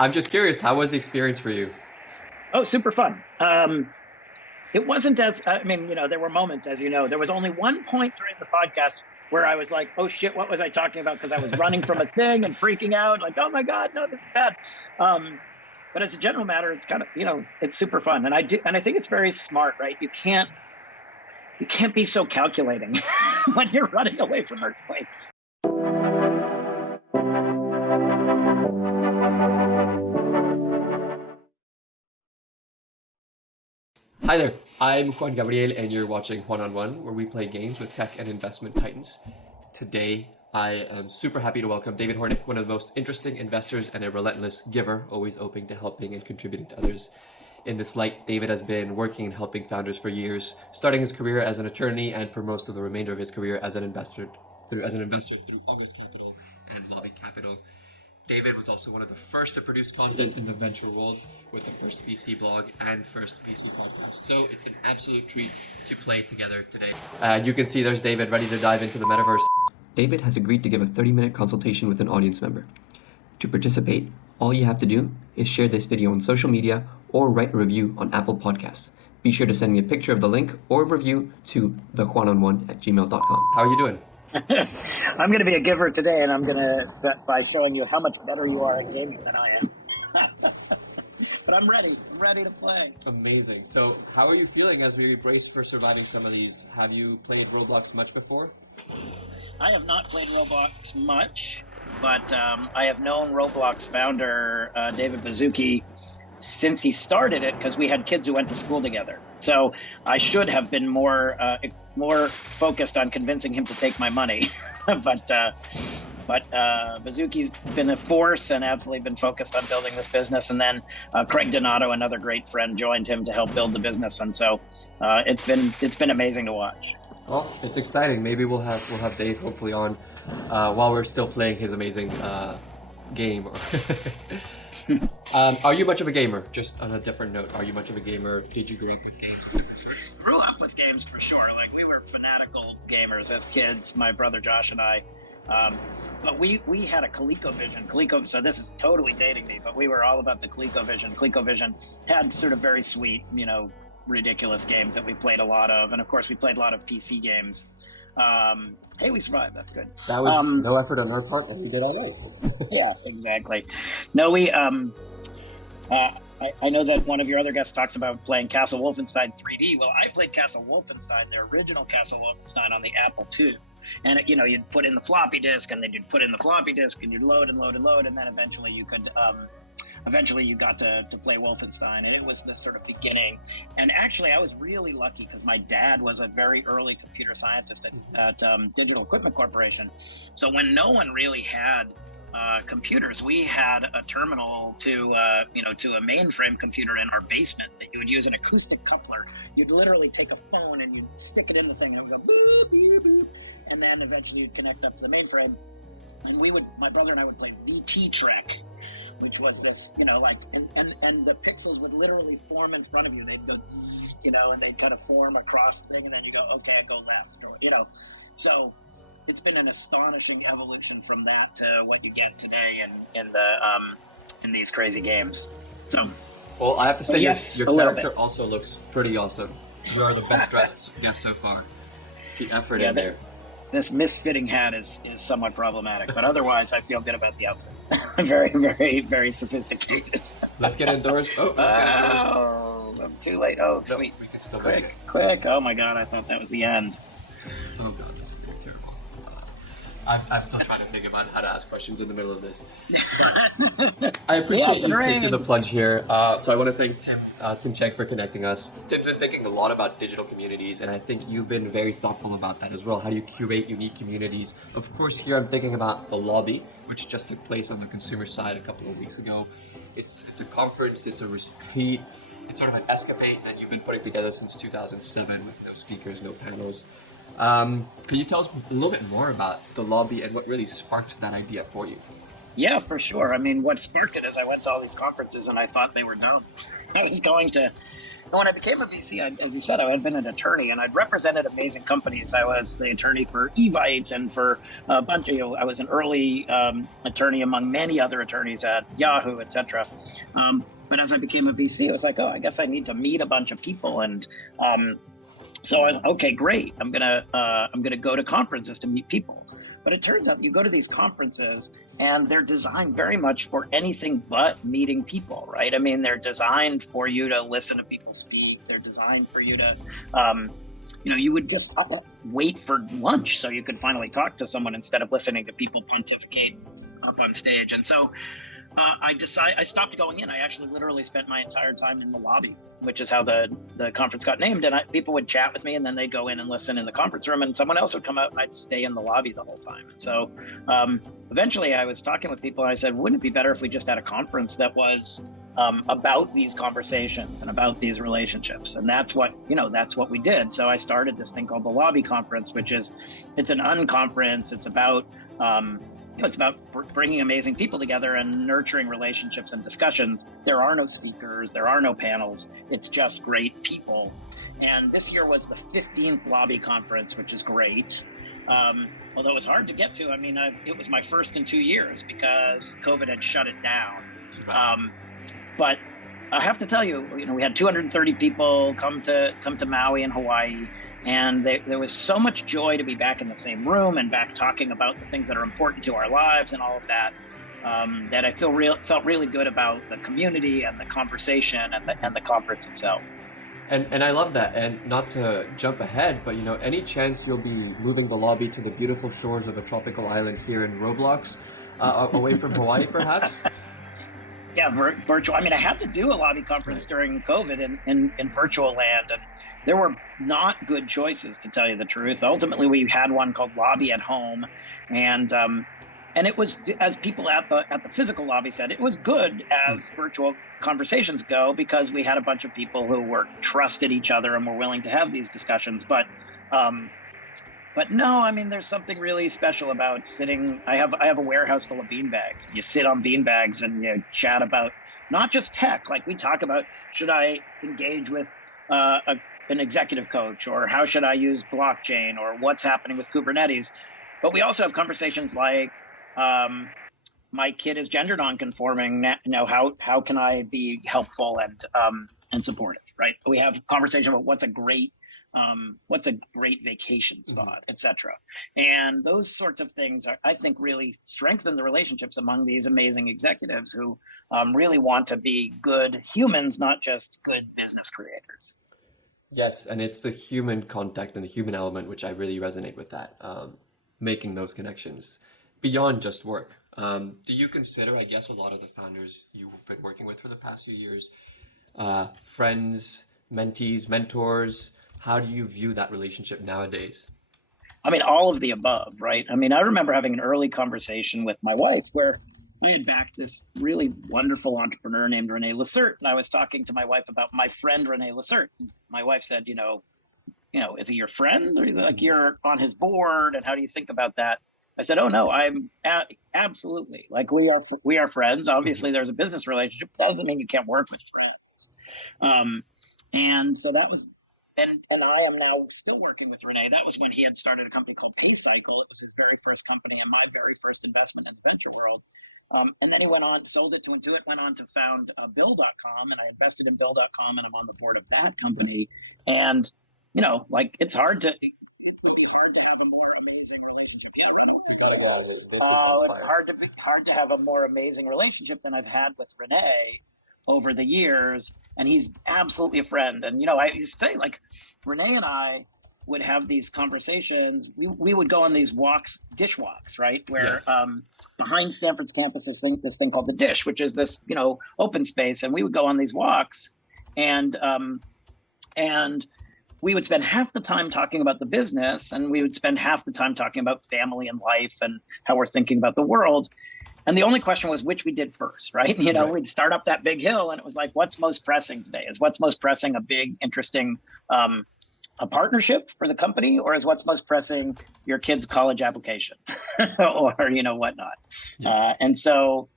I'm just curious, how was the experience for you? Oh, super fun. It wasn't there were moments, as you know, there was only one point during the podcast where I was like, oh shit, what was I talking about? Because I was running from a thing and freaking out, like, oh my God, no, this is bad. But as a general matter, it's kind of, it's super fun. And I think it's very smart, right? You can't be so calculating when you're running away from earthquakes. Hi there, I'm Juan Gabriel and you're watching One on One, where we play games with tech and investment titans. Today, I am super happy to welcome David Hornik, one of the most interesting investors and a relentless giver, always open to helping and contributing to others. In this light, David has been working and helping founders for years, starting his career as an attorney and for most of the remainder of his career as an investor through August Capital and Lobby Capital. David was also one of the first to produce content in the venture world with the first VC blog and first VC podcast. So it's an absolute treat to play together today. You can see there's David ready to dive into the metaverse. David has agreed to give a 30-minute consultation with an audience member. To participate, all you have to do is share this video on social media or write a review on Apple Podcasts. Be sure to send me a picture of the link or review to thejuanonone@gmail.com. How are you doing? I'm going to be a giver today, and I'm going to by showing you how much better you are at gaming than I am. But I'm ready to play. Amazing. So how are you feeling as we brace for surviving some of these? Have you played Roblox much before? I have not played Roblox much, but I have known Roblox founder David Baszucki since he started it, because we had kids who went to school together. So I should have been more focused on convincing him to take my money. but Baszucki's been a force and absolutely been focused on building this business. And then Craig Donato, another great friend, joined him to help build the business. And so it's been amazing to watch. Well, it's exciting. Maybe we'll have Dave hopefully on while we're still playing his amazing game. Are you much of a gamer? Just on a different note, are you much of a gamer? Did you grow up with games? Grew up with games for sure. Like, we were fanatical gamers as kids, my brother Josh and I. But we had a ColecoVision. So this is totally dating me, but we were all about the ColecoVision. ColecoVision had sort of very sweet, ridiculous games that we played a lot of. And of course, we played a lot of PC games. Hey, we survived. That's good. That was no effort on our part, and we did all right. Yeah, exactly. No, we. I know that one of your other guests talks about playing Castle Wolfenstein 3D. Well, I played Castle Wolfenstein, the original Castle Wolfenstein, on the Apple II. And you'd put in the floppy disk, and then you'd put in the floppy disk, and you'd load and load and load, and then eventually you could. Eventually you got to play Wolfenstein, and it was the sort of beginning. And actually, I was really lucky because my dad was a very early computer scientist at Digital Equipment Corporation. So when no one really had computers, we had a terminal to a mainframe computer in our basement that you would use an acoustic coupler. You'd literally take a phone and you'd stick it in the thing, and it would go boop, boop, boop, and then eventually you'd connect up to the mainframe. And my brother and I would play BT Trek, which was this, and the pixels would literally form in front of you. They'd go, and they'd kind of form across the thing, and then you go, okay, I go left, So it's been an astonishing evolution from that to what we get today in these crazy games. So, well, I have to say, yes, your character also looks pretty awesome. You are the best dressed guest so far. The effort in there. This misfitting hat is somewhat problematic, but otherwise I feel good about the outfit. Very, very, very sophisticated. Let's get indoors. I'm too late. Oh, no, sweet. We can still Quick. Oh my God, I thought that was the end. Oh God, this is terrible. I'm still trying to think about how to ask questions in the middle of this. I appreciate you taking the plunge here. So I want to thank Tim Cheng for connecting us. Tim's been thinking a lot about digital communities, and I think you've been very thoughtful about that as well. How do you curate unique communities? Of course, here I'm thinking about the Lobby, which just took place on the consumer side a couple of weeks ago. It's a conference, it's a retreat, it's sort of an escapade that you've been putting together since 2007 with no speakers, no panels. Can you tell us a little bit more about the Lobby and what really sparked that idea for you? Yeah, for sure. I mean, what sparked it is I went to all these conferences and I thought they were dumb. I was going to when I became a VC, as you said, I had been an attorney and I'd represented amazing companies. I was the attorney for Evite and for a bunch of, I was an early attorney among many other attorneys at Yahoo, etc. But as I became a VC, I was like, oh, I guess I need to meet a bunch of people. And so I was, okay, great. I'm gonna go to conferences to meet people. But it turns out you go to these conferences and they're designed very much for anything but meeting people, right? I mean, they're designed for you to listen to people speak. They're designed for you to, you would just wait for lunch so you could finally talk to someone instead of listening to people pontificate up on stage. And so I stopped going in. I actually literally spent my entire time in the lobby, which is how the conference got named. And people would chat with me and then they'd go in and listen in the conference room and someone else would come out and I'd stay in the lobby the whole time. And so eventually I was talking with people and I said, wouldn't it be better if we just had a conference that was about these conversations and about these relationships? And that's what we did. So I started this thing called the Lobby Conference, it's an unconference. It's about, it's about bringing amazing people together and nurturing relationships and discussions. There are no speakers, there are no panels. It's just great people. And this year was the 15th Lobby Conference, which is great. Although it was hard to get to. I mean, it was my first in 2 years because COVID had shut it down. Right. But I have to tell you, we had 230 people come to Maui in Hawaii. And there was so much joy to be back in the same room and back talking about the things that are important to our lives and all of that, that I felt really good about the community and the conversation and the conference itself. And I love that. And not to jump ahead, but any chance you'll be moving the lobby to the beautiful shores of a tropical island here in Roblox, away from Hawaii, perhaps? Yeah, virtual. I mean, I had to do a lobby conference during COVID in virtual land, and there were not good choices, to tell you the truth. Ultimately, we had one called Lobby at Home, and it was, as people at the physical lobby said, it was good as virtual conversations go because we had a bunch of people who trusted each other and were willing to have these discussions. But no, I mean, there's something really special about sitting. I have a warehouse full of beanbags. You sit on beanbags and you chat about not just tech. Like we talk about, should I engage with an executive coach, or how should I use blockchain, or what's happening with Kubernetes? But we also have conversations like, my kid is gender nonconforming. How can I be helpful and supportive? Right? We have conversation about what's a great vacation spot, etc. And those sorts of things I think really strengthen the relationships among these amazing executives who really want to be good humans, not just good business creators. Yes, and it's the human contact and the human element which I really resonate with that, making those connections beyond just work. Do you consider, I guess, a lot of the founders you've been working with for the past few years, friends, mentees, mentors? How do you view that relationship nowadays? I mean, all of the above, right? I mean, I remember having an early conversation with my wife where I had backed this really wonderful entrepreneur named Renee Lacerte, and I was talking to my wife about my friend Renee Lacerte. My wife said, is he your friend? Or is it like you're on his board? And how do you think about that? I said, oh no, I'm absolutely, like we are friends. Obviously, there's a business relationship. Doesn't mean you can't work with friends. And so that was. And I am now still working with Renee. That was when he had started a company called Peace Cycle. It was his very first company and my very first investment in the venture world. And then he went on, sold it to Intuit, went on to found Bill.com, and I invested in Bill.com, and I'm on the board of that company. And, it would be hard to have a more amazing relationship. Yeah, hard to have a more amazing relationship than I've had with Renee over the years, and he's absolutely a friend. And I used to say, like, Renee and I would have these conversations. We would go on these dish walks, right? Where Yes. Behind Stanford's campus, there's this thing called the Dish, which is this open space, and we would go on these walks, and we would spend half the time talking about the business, and we would spend half the time talking about family and life and how we're thinking about the world. And the only question was which we did first, right? Right. We'd start up that big hill and it was like, what's most pressing today? Is what's most pressing a big, interesting a partnership for the company, or is what's most pressing your kids' college applications or, whatnot? Yes. And so,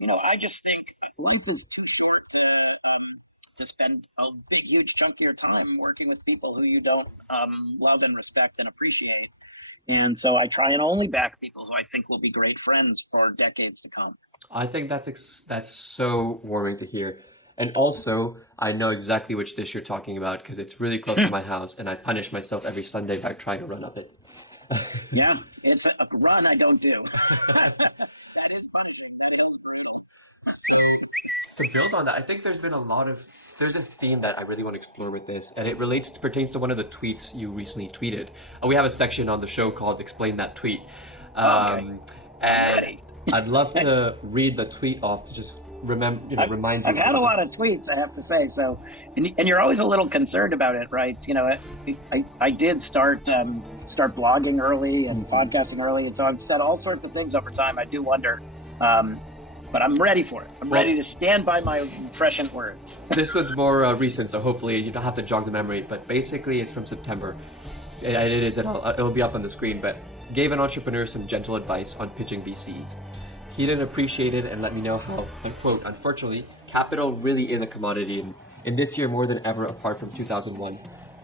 I just think life is too short to spend a big, huge chunk of your time working with people who you don't love and respect and appreciate. And so I try and only back people who I think will be great friends for decades to come. I think that's so warming to hear. And also, I know exactly which dish you're talking about because it's really close to my house, and I punish myself every Sunday by trying to run up it. Yeah, it's a run I don't do. That is To build on that, I think there's a theme that I really want to explore with this, and it pertains to one of the tweets you recently tweeted. We have a section on the show called "Explain That Tweet," Okay. and I'd love to read the tweet off to just remind you. I've had a lot of tweets, I have to say. So, and you're always a little concerned about it, right? You know, I did start blogging early and podcasting early, and so I've said all sorts of things over time. I do wonder. But I'm ready for it. I'm ready to stand by my prescient words. This one's more recent, so hopefully you don't have to jog the memory. But basically, it's from September. It'll be up on the screen. But gave an entrepreneur some gentle advice on pitching VCs. He didn't appreciate it and let me know how, and quote, unfortunately, capital really is a commodity in this year more than ever apart from 2001.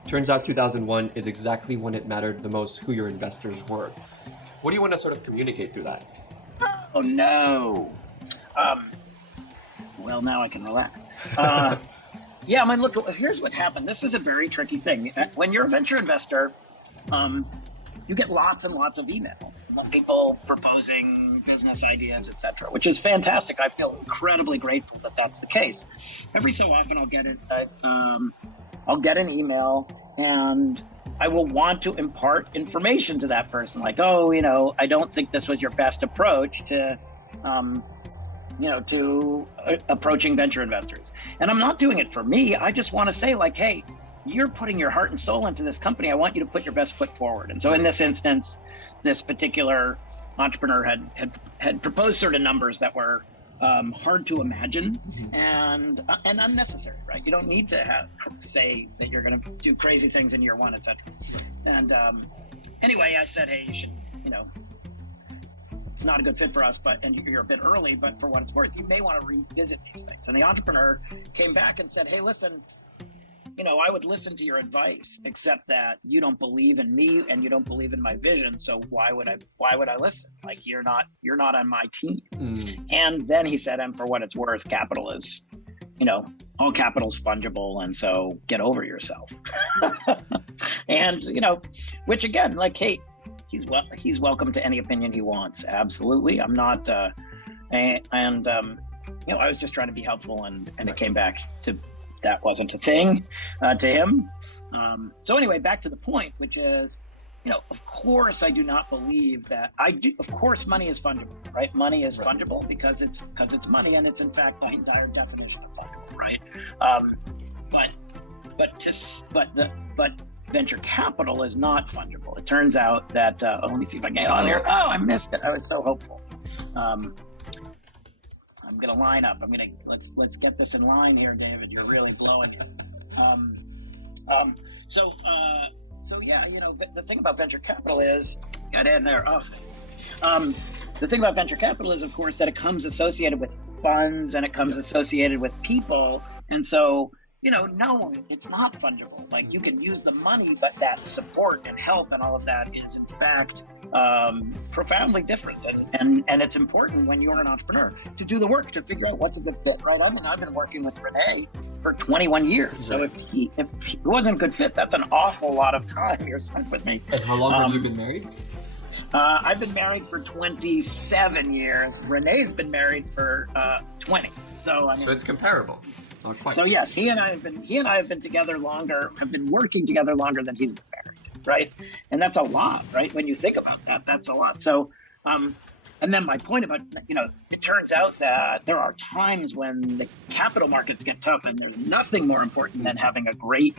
Turns out 2001 is exactly when it mattered the most who your investors were. What do you want to sort of communicate through that? Oh, no. Well, now I can relax. Yeah, I mean, look, here's what happened. This is a very tricky thing. When you're a venture investor, you get lots and lots of email. People proposing business ideas, etc., which is fantastic. I feel incredibly grateful that that's the case. Every so often, I'll get an email, and I will want to impart information to that person, like, oh, you know, I don't think this was your best approach to approaching venture investors. And I'm not doing it for me. I just want to say, like, hey, you're putting your heart and soul into this company. I want you to put your best foot forward. And so in this instance, this particular entrepreneur had proposed sort of numbers that were hard to imagine and unnecessary, right? You don't need to say that you're going to do crazy things in year one, et cetera. And anyway, I said, hey, you should, it's not a good fit for us, and you're a bit early, but for what it's worth, you may want to revisit these things. And the entrepreneur came back and said, hey, listen, I would listen to your advice, except that you don't believe in me and you don't believe in my vision. So why would I listen? Like, you're not on my team. And then he said, and for what it's worth, capital is, all capital's fungible. And so get over yourself. And, which again, like, hey, he's welcome to any opinion he wants. Absolutely. I'm not, I was just trying to be helpful, and it came back to that wasn't a thing to him. So anyway, back to the point, which is, of course, I do not believe that of course, money is fungible, right? Money is fungible because it's money, and it's in fact the entire definition of fungible, right? But venture capital is not fungible. It turns out that, let me see if I can get on there. Oh, I missed it. I was so hopeful. I'm going to line up. Let's get this in line here, David. You're really blowing it. So yeah, the thing about venture capital is, got in there. The thing about venture capital is, of course, that it comes associated with funds and it comes associated with people. And so, no, it's not fungible. Like, you can use the money, but that support and help and all of that is in fact profoundly different. And it's important when you're an entrepreneur to do the work to figure out what's a good fit, right? I mean, I've been working with Renee for 21 years. So if he wasn't a good fit, that's an awful lot of time you're stuck with me. And how long have you been married? I've been married for 27 years. Renee's been married for 20. So it's comparable. Not quite. So yes, he and I have been together longer, have been working together longer than he's been married, right? And that's a lot, right? When you think about that, that's a lot. So, and then my point about, it turns out that there are times when the capital markets get tough, and there's nothing more important than having a great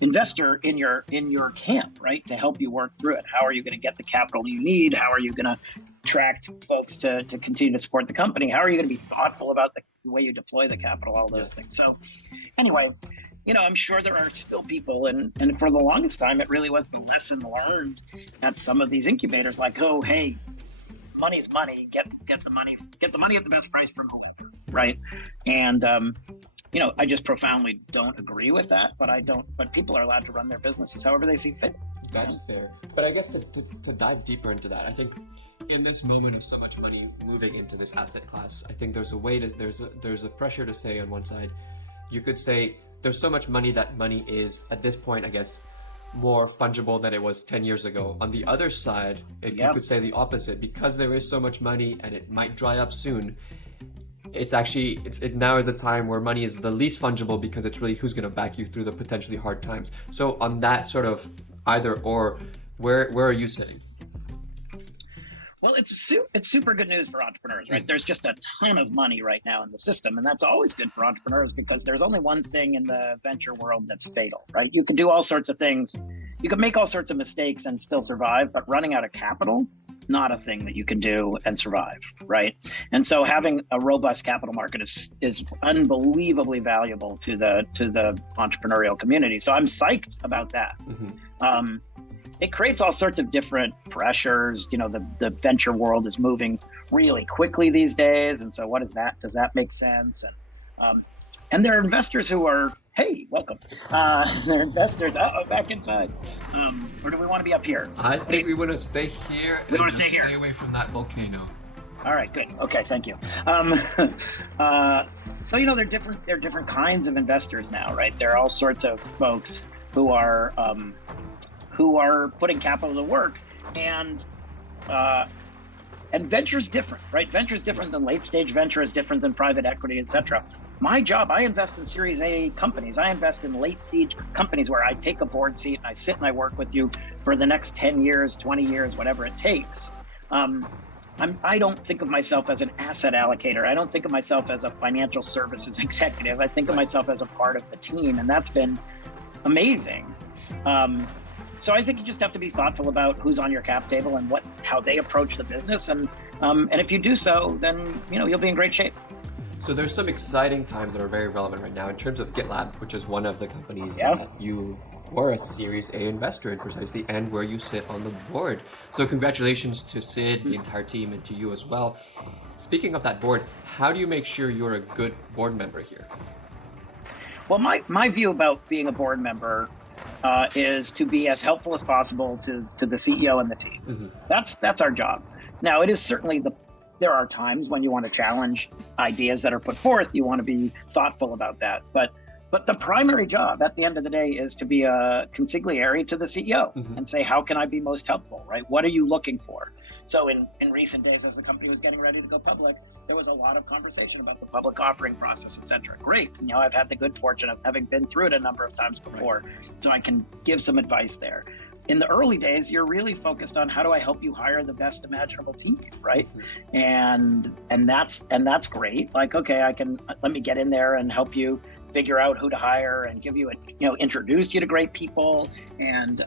investor in your camp, right? To help you work through it. How are you going to get the capital you need? How are you going to attract folks to continue to support the company? How are you going to be thoughtful about the way you deploy the capital, all those things. So anyway, I'm sure there are still people, and for the longest time, it really was the lesson learned at some of these incubators, like, oh, hey, money's money, get the money at the best price from whoever, right? And I just profoundly don't agree with that, but people are allowed to run their businesses however they see fit. That's fair. But I guess to dive deeper into that, I think in this moment of so much money moving into this asset class, I think there's a pressure to say on one side, you could say there's so much money that money is at this point, I guess, more fungible than it was 10 years ago. On the other side, you could say the opposite, because there is so much money and it might dry up soon. It now is a time where money is the least fungible, because it's really who's going to back you through the potentially hard times. So on that sort of either or, where are you sitting? Well, it's super good news for entrepreneurs, right? There's just a ton of money right now in the system, and that's always good for entrepreneurs, because there's only one thing in the venture world that's fatal, right? You can do all sorts of things, you can make all sorts of mistakes and still survive, but running out of capital, not a thing that you can do and survive, right? And so having a robust capital market is unbelievably valuable to the entrepreneurial community. So I'm psyched about that. Mm-hmm. It creates all sorts of different pressures. The venture world is moving really quickly these days. And so does that make sense? And there are investors who are, hey, welcome. They're investors, back inside. Or do we want to be up here? I think we want to stay here. We want to stay away from that volcano. All right, good. Okay, thank you. So, there are different kinds of investors now, right? There are all sorts of folks who are putting capital to work, and venture is different, right? Venture is different than late stage venture, is different than private equity, etc. My job, I invest in Series A companies. I invest in late stage companies where I take a board seat and I sit and I work with you for the next 10 years, 20 years, whatever it takes. I don't think of myself as an asset allocator. I don't think of myself as a financial services executive. I think of myself as a part of the team, and that's been amazing. So I think you just have to be thoughtful about who's on your cap table and how they approach the business, and if you do so, then you'll be in great shape. So there's some exciting times that are very relevant right now in terms of GitLab, which is one of the companies that you were a Series A investor in precisely, and where you sit on the board. So congratulations to Sid, the entire team, and to you as well. Speaking of that board, how do you make sure you're a good board member here? Well, my view about being a board member is to be as helpful as possible to the CEO and the team. Mm-hmm. That's our job. Now, it is certainly there are times when you want to challenge ideas that are put forth. You want to be thoughtful about that. But the primary job at the end of the day is to be a consigliere to the CEO, mm-hmm. and say, how can I be most helpful, right? What are you looking for? So in recent days, as the company was getting ready to go public, there was a lot of conversation about the public offering process, et cetera. Great. I've had the good fortune of having been through it a number of times before, so I can give some advice there. In the early days, you're really focused on how do I help you hire the best imaginable team, right? Mm-hmm. And that's great. Like, okay, let me get in there and help you figure out who to hire and give you introduce you to great people, and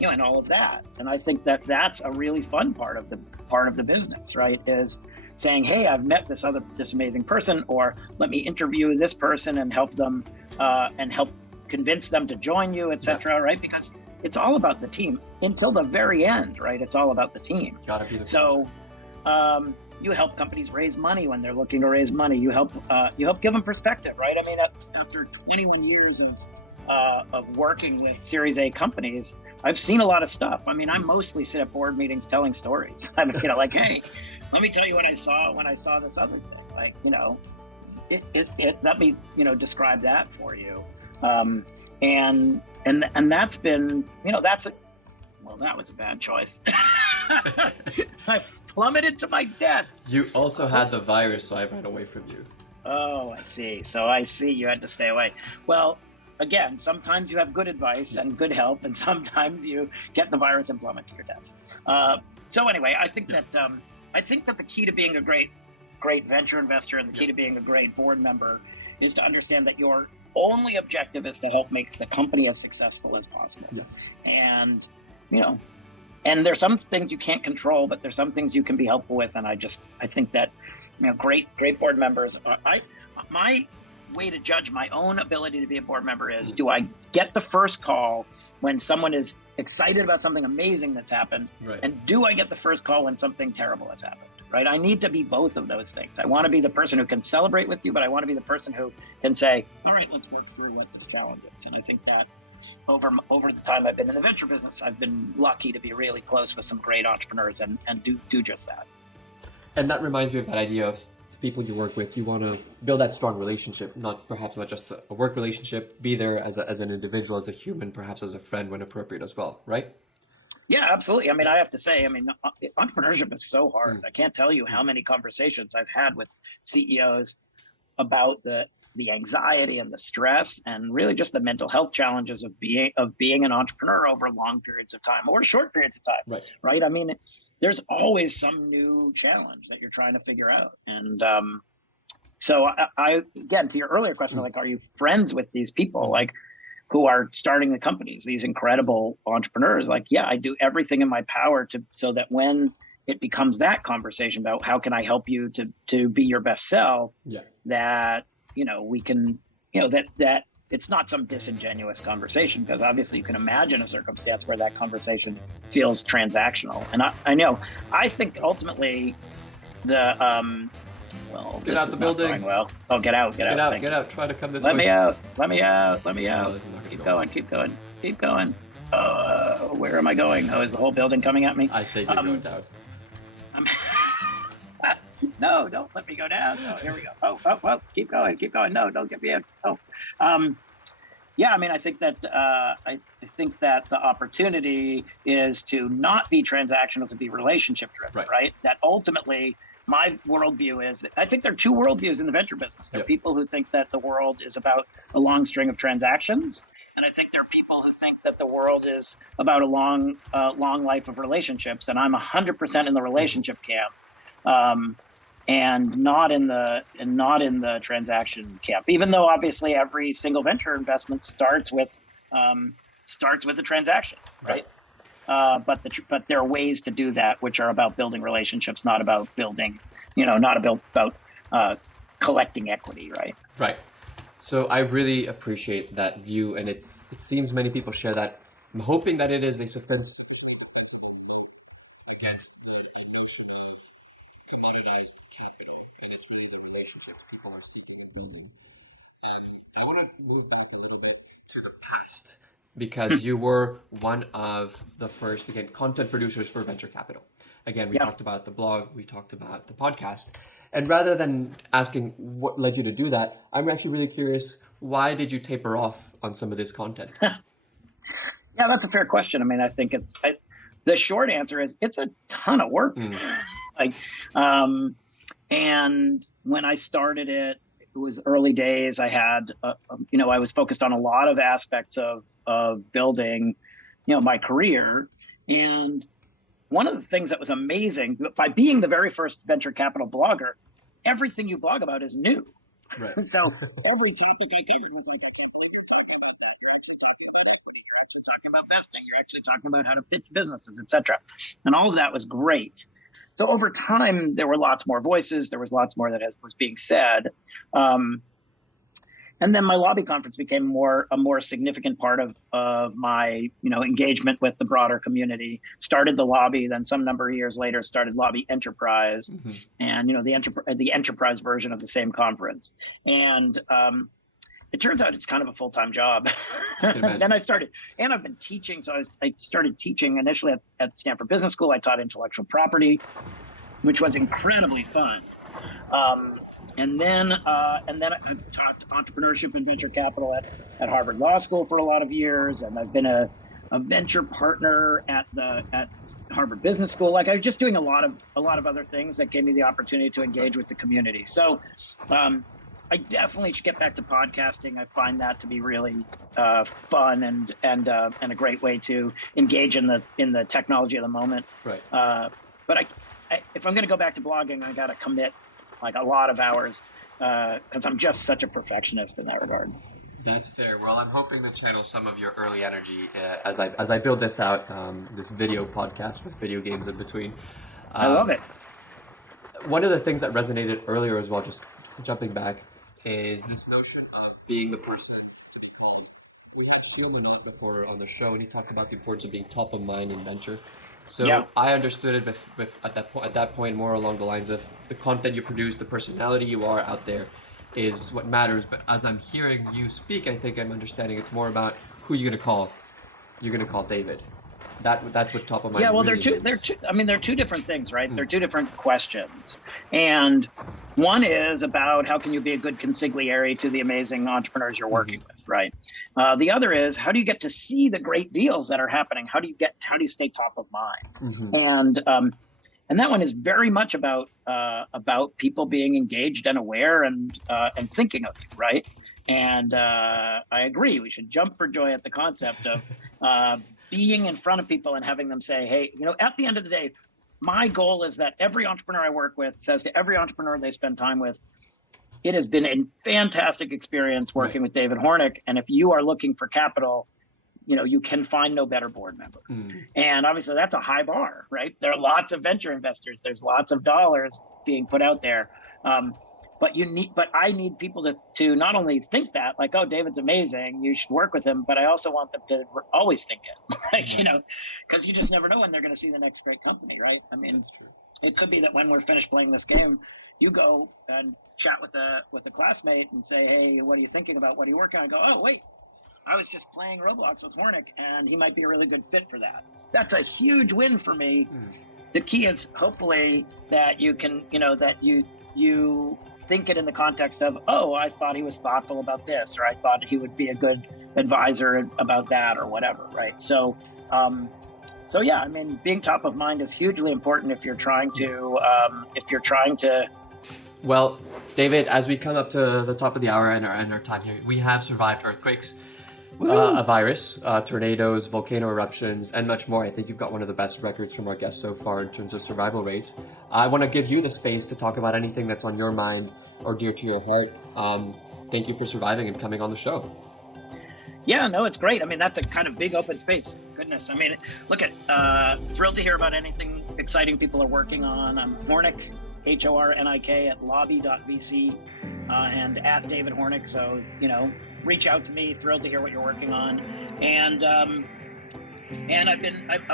and all of that. And I think that's a really fun part of the business, right? Is saying, hey, I've met this amazing person, or let me interview this person and help them and help convince them to join you, etc. Right? Because it's all about the team until the very end, right? It's all about the team. Gotta be the so. You help companies raise money when they're looking to raise money. You help give them perspective, right? I mean, after 21 years of working with Series A companies, I've seen a lot of stuff. I mean, I mostly sit at board meetings telling stories. I mean, like, hey, let me tell you what I saw when I saw this other thing. Like, let me describe that for you. And that's been, that was a bad choice. I plummeted to my death. You also had the virus, so I ran away from you. Oh, I see. So I see you had to stay away. Well, again, sometimes you have good advice and good help, and sometimes you get the virus and plummet to your death. So anyway, I think that the key to being a great venture investor, and the key to being a great board member, is to understand that your only objective is to help make the company as successful as possible. Yes. And and there's some things you can't control, but there's some things you can be helpful with. And I think that, great board members, my way to judge my own ability to be a board member is, do I get the first call when someone is excited about something amazing that's happened? Right. And do I get the first call when something terrible has happened? right? I need to be both of those things. I want to be the person who can celebrate with you, but I want to be the person who can say, all right, let's work through what the challenge is. And I think that over the time I've been in the venture business, I've been lucky to be really close with some great entrepreneurs and do just that. And that reminds me of that idea of the people you work with. You want to build that strong relationship, not just a work relationship, be there as an individual, as a human, perhaps as a friend when appropriate as well, right? Yeah, absolutely. I mean, I have to say, entrepreneurship is so hard. I can't tell you how many conversations I've had with CEOs about the anxiety and the stress and really just the mental health challenges of being an entrepreneur over long periods of time or short periods of time. Right. I mean, there's always some new challenge that you're trying to figure out. And so I again, to your earlier question, like, are you friends with these people like who are starting the companies, these incredible entrepreneurs? Like, yeah, I do everything in my power so that when it becomes that conversation about how can I help you to be your best self, that, we can, that it's not some disingenuous conversation, because obviously you can imagine a circumstance where that conversation feels transactional. And I think ultimately the, Get out the building. Not going well. Oh, get out. Try to come this way. Let me out. No, this is not Keep going. Where am I going? Oh, is the whole building coming at me? I think you're going down. No, don't let me go down. Oh, here we go. Oh, keep going. No, don't get me in. Yeah, I mean, I think that the opportunity is to not be transactional, to be relationship driven, right? That ultimately, my worldview is that I think there are two worldviews in the venture business. There are people who think that the world is about a long string of transactions, and I think there are people who think that the world is about a long life of relationships. And I'm 100% in the relationship camp, and not in the transaction camp. Even though obviously every single venture investment starts with a transaction, right? But there are ways to do that which are about building relationships, not about building, about collecting equity, right? Right. So I really appreciate that view, and it seems many people share that. I'm hoping that it is a sophisticated against the illusion of commoditized capital, and it's really the relationship people are seeking. And I want to move back a little bit to the past, because you were one of the first, again, content producers for venture capital. Again, we talked about the blog, we talked about the podcast. And rather than asking what led you to do that, I'm actually really curious, why did you taper off on some of this content? Yeah, that's a fair question. I mean, I think the short answer is it's a ton of work. And when I started it was early days. I had, I was focused on a lot of aspects of building, my career. And one of the things that was amazing, by being the very first venture capital blogger, everything you blog about is new. Right. So every topic I covered was like, you're actually talking about vesting, you're actually talking about how to pitch businesses, etc. And all of that was great. So over time, there were lots more voices. There was lots more that was being said. And then my lobby conference became a more significant part of my, engagement with the broader community. Started the lobby, then some number of years later started Lobby Enterprise, and the enterprise version of the same conference. And it turns out it's kind of a full-time job. Then I've been teaching. So I started teaching initially at Stanford Business School. I taught intellectual property, which was incredibly fun. And then I taught entrepreneurship and venture capital at Harvard Law School for a lot of years, and I've been a venture partner at Harvard Business School. Like, I was just doing a lot of other things that gave me the opportunity to engage with the community. So I definitely should get back to podcasting. I find that to be really fun and a great way to engage in the technology of the moment. Right. But if I'm going to go back to blogging, I got to commit like a lot of hours because I'm just such a perfectionist in that regard. That's fair. Well, I'm hoping to channel some of your early energy as I build this out, this video podcast with video games in between. I love it. One of the things that resonated earlier as well, just jumping back, is this notion of being the person to be called. We went to Field on it before on the show, and he talked about the importance of being top of mind in venture. Yeah. So I understood it at that point more along the lines of the content you produce, the personality you are out there, is what matters. But as I'm hearing you speak, I think I'm understanding it's more about who you're gonna call. You're gonna call David. That's what top of Yeah, mind well, really means. I mean, they're two different things, right? They're two different questions. And one is about how can you be a good consigliere to the amazing entrepreneurs you're working with, right? The other is how do you get to see the great deals that are happening? How do you stay top of mind? And that one is very much about people being engaged and aware and thinking of you, right? And I agree. We should jump for joy at the concept of being in front of people and having them say, hey, at the end of the day, my goal is that every entrepreneur I work with says to every entrepreneur they spend time with, it has been a fantastic experience working with David Hornik. And if you are looking for capital, you can find no better board member. And obviously that's a high bar, right? There are lots of venture investors. There's lots of dollars being put out there. But I need people to not only think that, like, oh, David's amazing, you should work with him, but I also want them to always think it, like, because you just never know when they're going to see the next great company, right? I mean, it could be that when we're finished playing this game, you go and chat with a classmate and say, hey, what are you thinking about? What are you working on? I go, oh, wait, I was just playing Roblox with Hornik, and he might be a really good fit for that. That's a huge win for me. The key is hopefully that you can, that you think it in the context of, oh, I thought he was thoughtful about this, or I thought he would be a good advisor about that, or whatever, right? So yeah, I mean, being top of mind is hugely important if you're trying to Well, David, as we come up to the top of the hour and our time here, we have survived earthquakes, a virus, tornadoes, volcano eruptions, and much more. I think you've got one of the best records from our guests so far in terms of survival rates. I want to give you the space to talk about anything that's on your mind or dear to your heart. Thank you for surviving and coming on the show. Yeah, no, it's great. I mean, that's a kind of big open space. Goodness. I mean, look thrilled to hear about anything exciting people are working on. I'm Hornik, Hornik at lobby.vc and at David Hornik. So, reach out to me. Thrilled to hear what you're working on. And I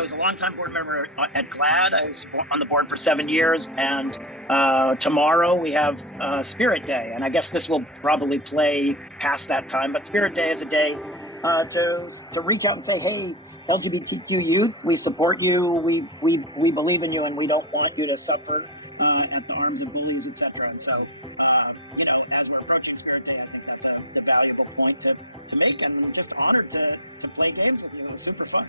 was a longtime board member at GLAD. I was on the board for 7 years. And tomorrow we have Spirit Day. And I guess this will probably play past that time. But Spirit Day is a day to reach out and say, hey, LGBTQ youth, we support you. We believe in you, and we don't want you to suffer at the arms of bullies, etc. And so, as we're approaching Spirit Day, I think that's a valuable point to make, and I'm just honored to play games with you. It was super fun.